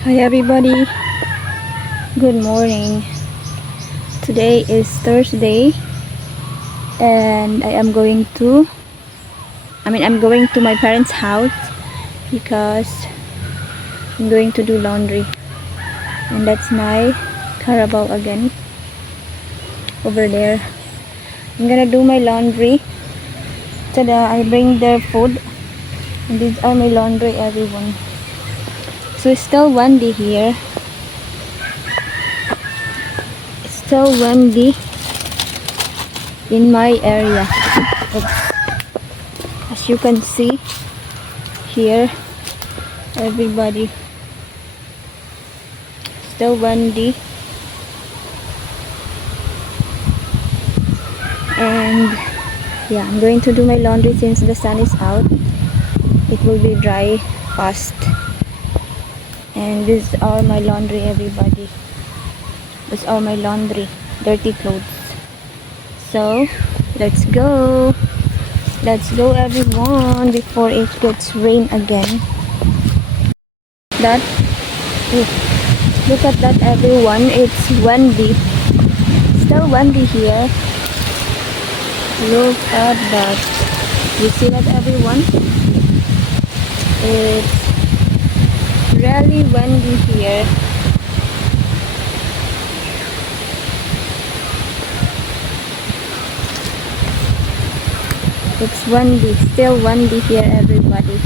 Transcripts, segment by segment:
Hi everybody, good morning. Today is Thursday and I'm going to my parents' house because I'm going to do laundry. And that's my carabao again over there. I'm gonna do my laundry. Tada, I bring their food and these are my laundry, everyone. So it's still windy here. It's still windy in my area. As you can see here, everybody, still windy, and yeah, I'm going to do my laundry since the sun is out. It will be dry fast. And these are my laundry, everybody. These are my laundry, dirty clothes. So let's go everyone, before it gets rain again. That, look at that everyone, it's windy, still windy here. Look at that, you see that everyone? It's really windy here. It's windy, still windy here, everybody.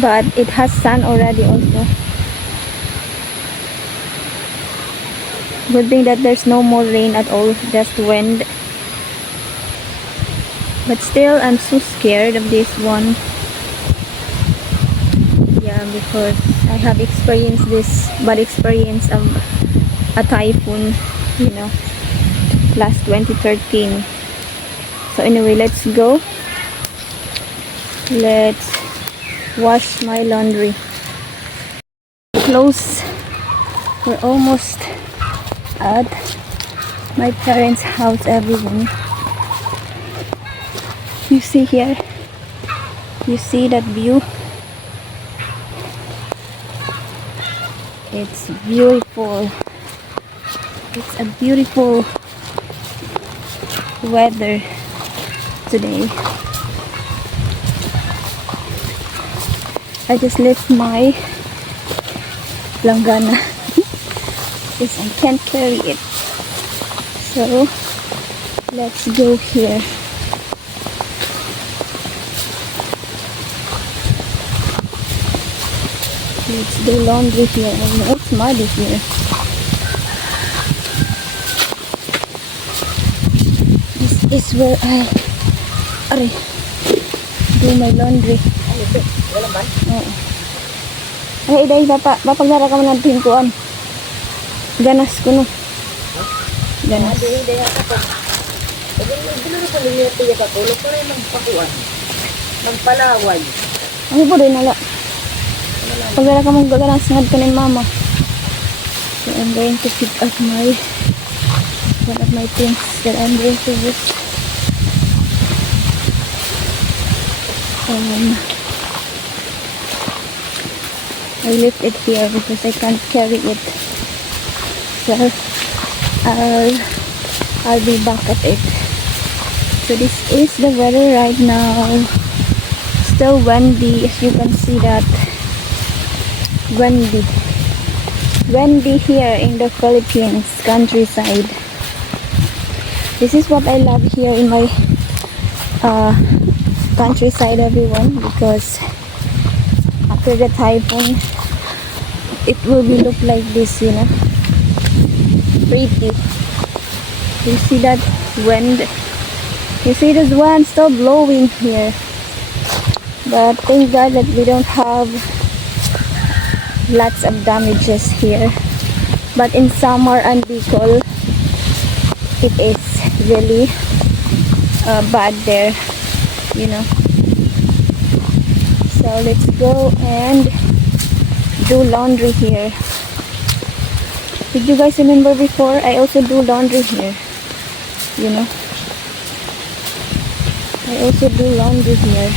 But it has sun already also. Good thing that there's no more rain at all, just wind. But still, I'm so scared of this one. Yeah, because I have experienced this bad experience of a typhoon, you know, last 2013. So anyway, let's go. Let's wash my laundry. Close. We're almost at my parents' house, everyone. You see here, you see that view? It's beautiful. It's a beautiful weather today. I just left my langgana because I can't carry it. So let's go here. Let's do laundry here. Oh, it's muddy here. This is where I do my laundry. Oo. Ay, dahil papagdara ka man natin kuan. Ganas ko no. Ganas. Ano po rin nala? Pagdara ka mong gaganas ngad ka ni mama. So I'm going to pick up one of my things that I'm going to use. I left it here because I can't carry it. So I'll be back at it. So this is the weather right now. Still windy, as you can see that. Windy here in the Philippines countryside. This is what I love here in my countryside, everyone, because after the typhoon it will be look like this, you know, pretty. You see that wind? You see this wind still blowing here, but thank God that we don't have lots of damages here. But in summer and Bicol, it is really bad there, you know. So let's go and do laundry here. Did you guys remember before? I also do laundry here, you know. I also do laundry here.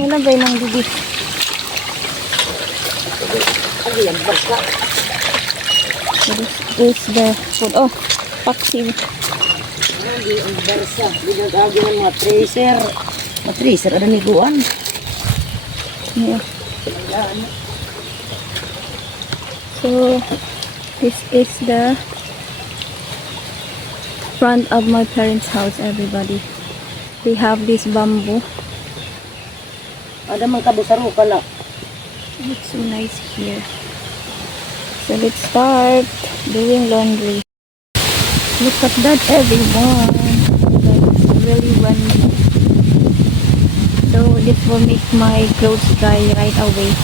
Nalagay ng bibi. This is the food. Oh, paksiw. Ang barsa, binagagi ng mga tracer. Mga tracer, ada niguan. Yeah. So, this is the front of my parents' house, everybody. We have this bamboo. Ada mang kabusaro pala. It's so nice here. So let's start doing laundry. Look at that, everyone. That's really windy. So this will make my clothes dry right away.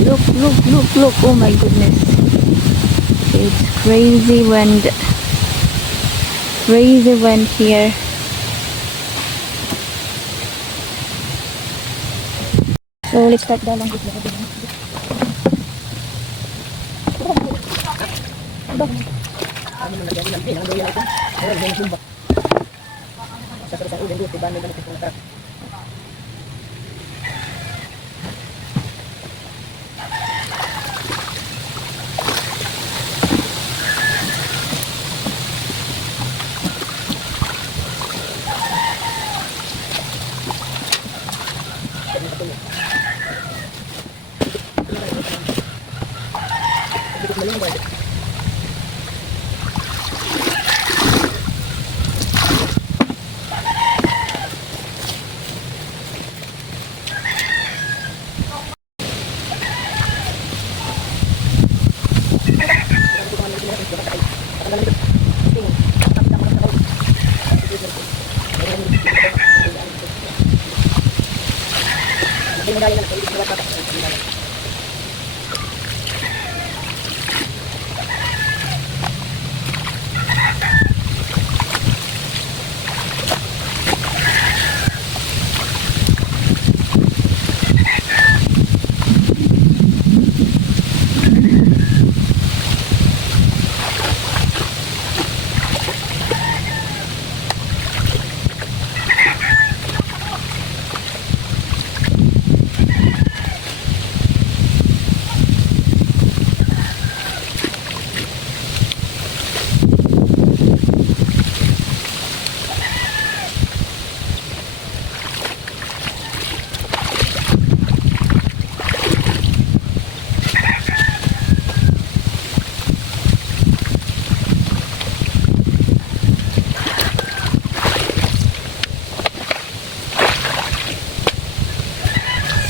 Look, look, look, look. Oh my goodness. It's crazy wind. Crazy wind here. So let's start the laundry.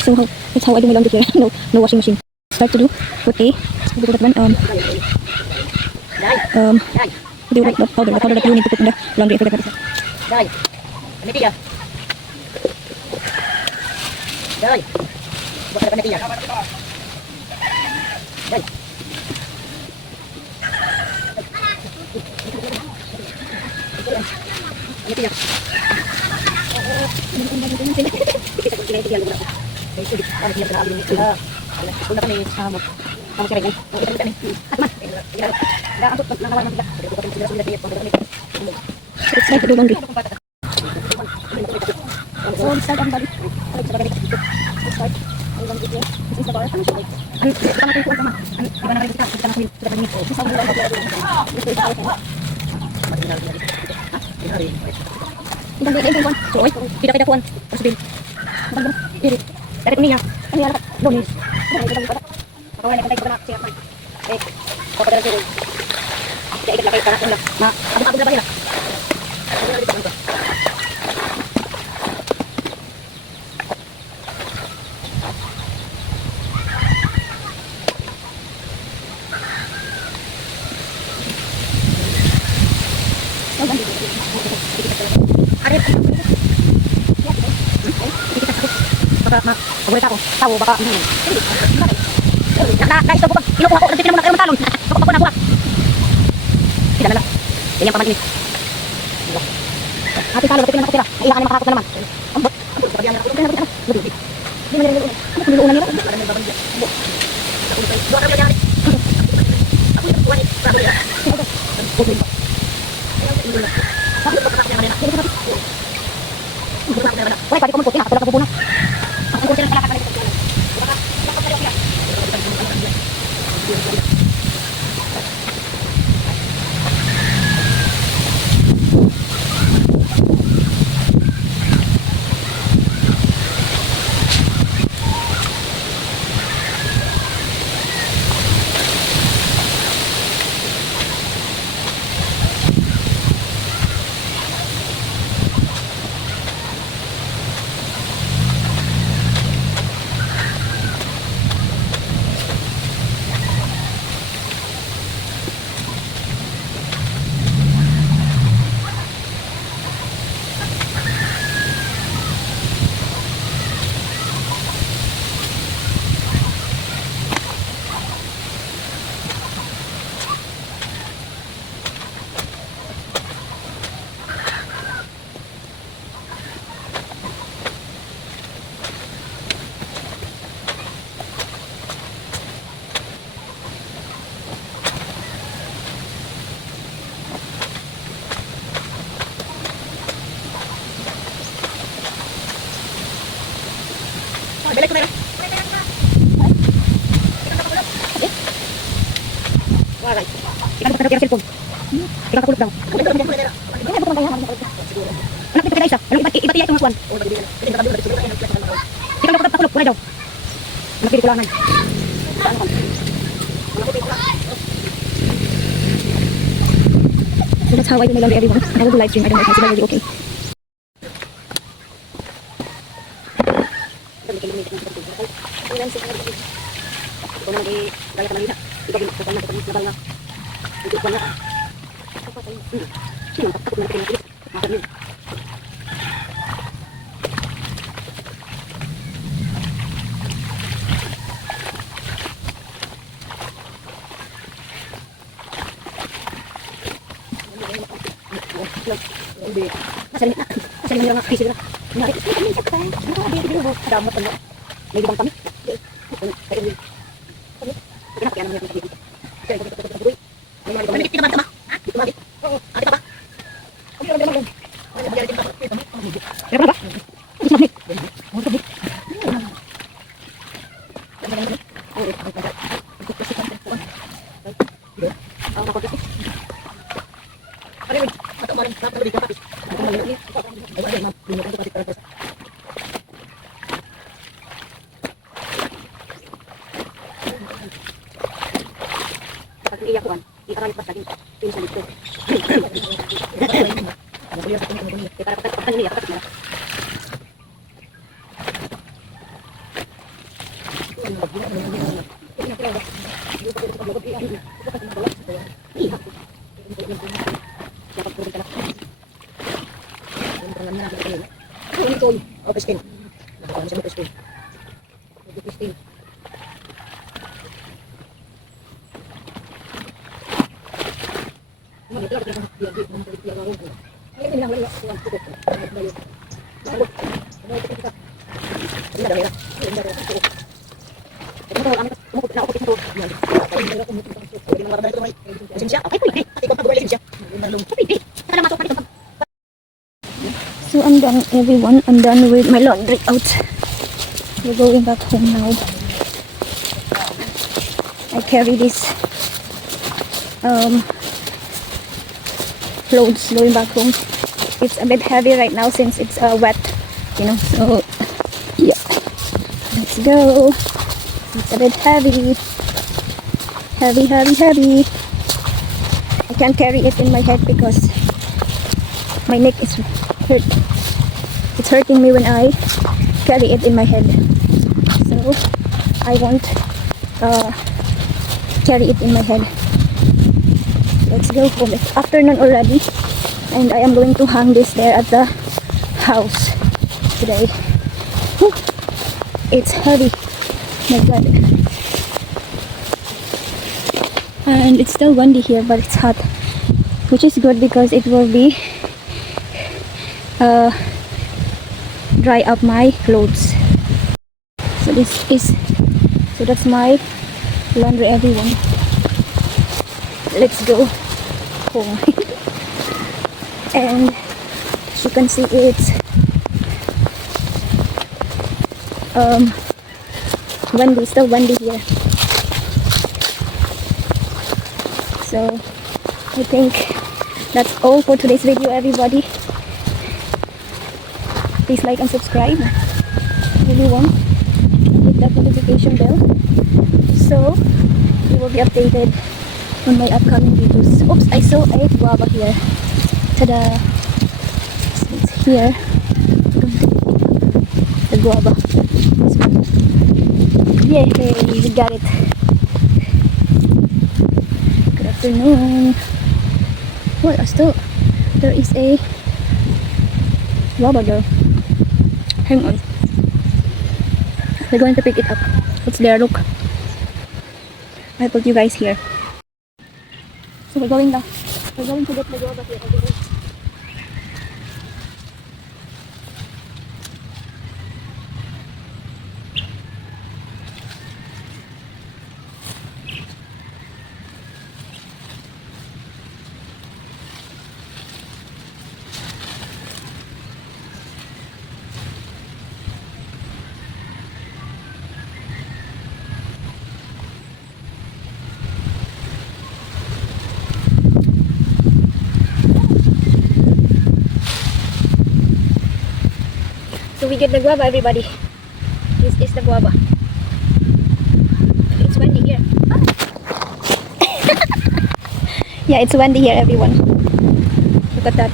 So that's how I do my laundry here. No washing machine. Start to do. Okay. We do that one. Do like the powder that you need to put in the laundry. I forgot what it is. Dai. Panitia. Dai. Buat ada panitia. Dai. Panitia. It's like to do laundry. So let's start everybody. Let's start. This is the bar. Dari ini ya. Ini anak Donis. Boleh tahu bapak ini. Nah, itu bukan. Ilo ko nanti naman talon. Ako na buhat. Tidak na. Ini yang paman ini. Hati talon nanti naman ko tira. Iya kan makakot na naman. Ambot. Sabi ang nakot na naman. Ini man yung ano kung unan nila. Dua kali yang. Aku itu buat ini. Wala pa di ko mo ko tina, wala ka pupuno. Balik ko na. Alright. Ikaw ka ng cellphone. Ikaw ka kulot daw. Anak dito ka isa. Iba tiya itong kuan. Ikaw ka kulot kulay daw. Anak dito kulangan. So that's how I do my laundry, everyone. I will do live stream. I don't know if it's really okay. Nasa lang nga kisig na. Nari, kami sa pa. Nakabi dito mo. Damat ano. May dibang kami. So I'm done, everyone. I'm done with my laundry out. We're going back home now. I carry this clothes going back home. It's a bit heavy right now since it's wet, you know. So yeah, let's go. It's a bit heavy. Heavy. I can't carry it in my head because my neck is hurt. It's hurting me when I carry it in my head. So I won't carry it in my head. Let's go home. It's afternoon already, and I am going to hang this there at the house today. Whew. It's heavy. My God. And it's still windy here, but it's hot, which is good because it will be dry up my clothes. So that's my laundry, everyone. Let's go home. And as you can see, it's windy, still windy here. So I think that's all for today's video, everybody. Please like and subscribe, everyone. Hit that notification bell so you will be updated on my upcoming videos. Oops, I saw a guava here. Ta-da! So it's here. The guava. This one. Yay! We got it. Good afternoon. Well, still there is a guava there. Hang on. We're going to pick it up. It's there, look. I put you guys here. So we're going now. We're going to get the guava here. we get the guava, everybody. This is the guava. It's windy here. Yeah, it's windy here, everyone. Look at that.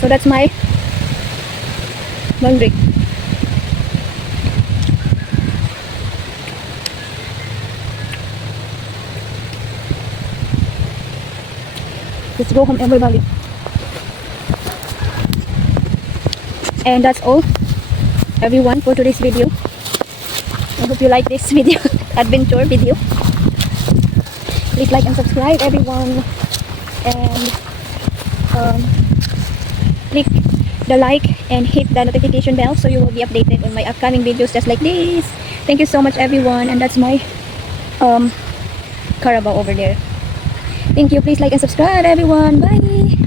So that's my laundry. Let's go home, everybody. And that's all, everyone, for today's video. I hope you like this video, adventure video. Please like and subscribe, everyone, and click the like and hit the notification bell so you will be updated on my upcoming videos just like this. Thank you so much, everyone. And that's my Carabao over there. Thank you. Please like and subscribe, everyone. Bye.